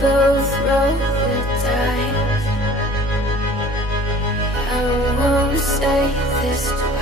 both roll the dice. I won't say this twice.